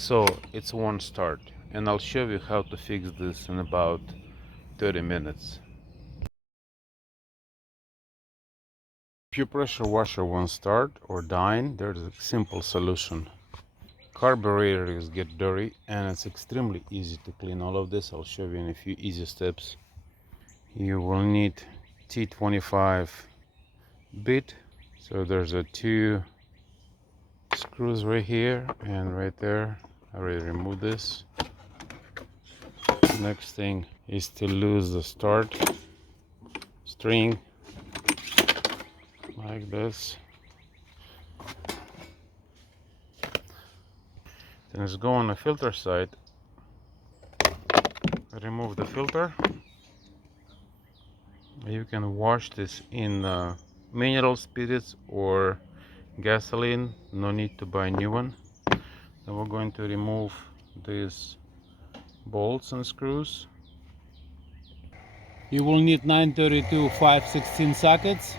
So it's one start, and I'll show you how to fix this in about 30 minutes. If your pressure washer won't start or dying, there's a simple solution. Carburetors get dirty and it's extremely easy to clean all of this. I'll show you in a few easy steps. You will need T25 bit. So there's a two screws right here and right there. I already removed this. Next thing is to lose the start string like this. Then let's go on the filter side. Remove the filter. You can wash this in mineral spirits or gasoline. No need to buy a new one. Then we're going to remove these bolts and screws. You will need 932 5/16 sockets.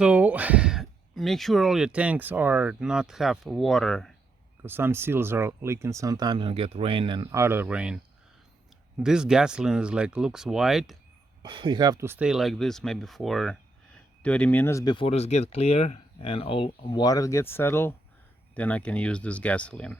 So make sure all your tanks are not have water, because some seals are leaking sometimes and get rain and out of rain. This gasoline is like looks white. You have to stay like this maybe for 30 minutes before it gets clear and all water gets settled. Then I can use this gasoline.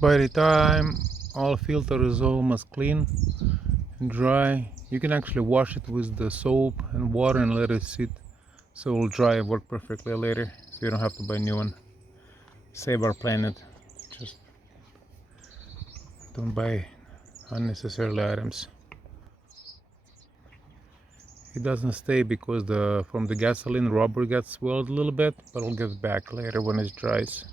By the time all filter is almost clean and dry, you can actually wash it with the soap and water and let it sit so it will dry and work perfectly later, so you don't have to buy a new one. Save our planet. Just don't buy unnecessary items. It doesn't stay because from the gasoline rubber gets swelled a little bit, but it'll get back later when it dries.